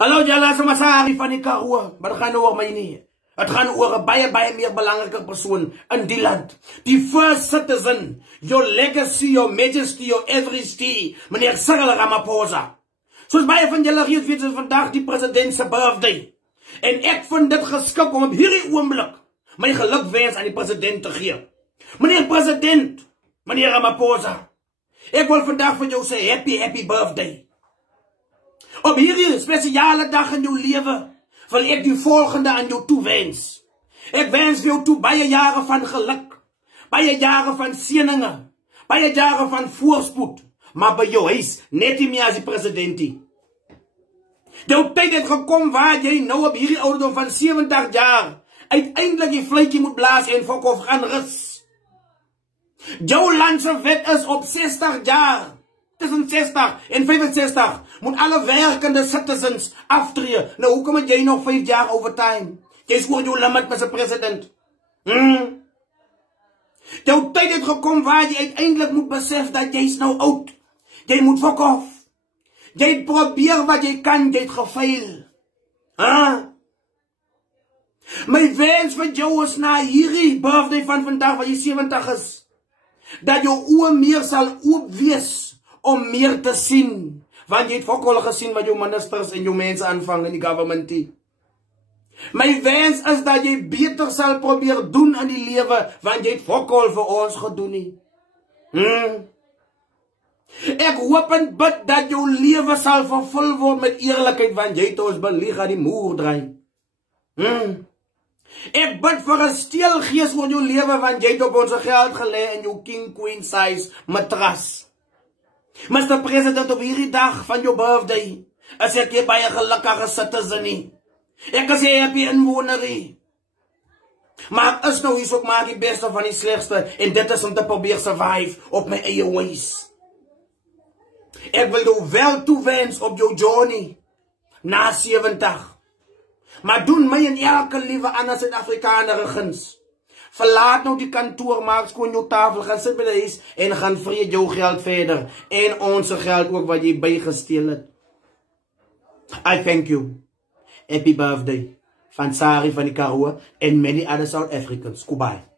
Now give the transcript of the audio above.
Hallo julle, is Sari van die Karoo, maar het gaan nou oor my nie. Het gaan oor 'n baie meer belangrike persoon in die land. Die first citizen, your legacy, your majesty, your everything, meneer Cyril Ramaphosa. Soos baie van julle weet is vandag die president se birthday. En ek vind dit geskik om op hierdie oomblik my gelukwens aan die president te gee. Meneer president, meneer Ramaphosa, ek wil vandag vir jou sê happy birthday. Op hierdie spesiale dag in jou lewe wil ek die volgende aan jou toewens. Ek wens vir jou toe baie jare van geluk, baie jare van seëninge, baie jare van voorspoed, maar by jou huis net nie meer as die presidentie. Jou tyd het gekom waar jy nou op hierdie ouderdom van 70 jaar uiteindelik die vletjie moet blaas en fokhof gaan rus. Jou land se wet is op 60 jaar. Tussen 60 en 65 moet alle werkende citizens aftree. Nou, hoekom het jy nog 5 jaar overtime? Jy is oor jou limit met 'n president. Jou tyd het gekom waar jy uiteindelik moet besef dat jy is nou oud. Jy moet fuck off. Jy probeer wat jy kan, jy het gefail. My wens vir jou is na hierdie birthday van vandag, wat jy 70 is, dat jou oë meer sal oop wees om meer te sien, want jy het fokkol gesien wat jou ministers en jou mense aanvang in die government. My wens is dat jy beter sal probeer doen in die lewe, want jy het fokkol vir ons gedoen nie. Ek hoop en bid dat jou lewe sal vervul word met eerlikheid, want jy het ons belieg aan die moer draai. Ek bid vir 'n steelgees oor jou lewe, want jy het op ons geld gelê in jou king queen size matras. Mr. President, op hierdie dag van jou birthday, is ek hier baie gelukkige citizen nie. Ek is hier happy inwoner nie. Maar ek is nou hier ook maar die beste van die slegste, en dit is om te probeer survive op my eie ways. Ek wil jou wel toewens op jou journey, na 70. Maar doen my en elke liewe ander Suid-Afrikaner 'n guns. Verlaat nou die kantoor, maak skoon jou tafel, gaan sit by die huis en gaan vreet jou geld verder. En ons geld ook wat jy bygesteel het. I thank you. Happy birthday. Van Sari van die Karoo en many other South Africans. Goodbye.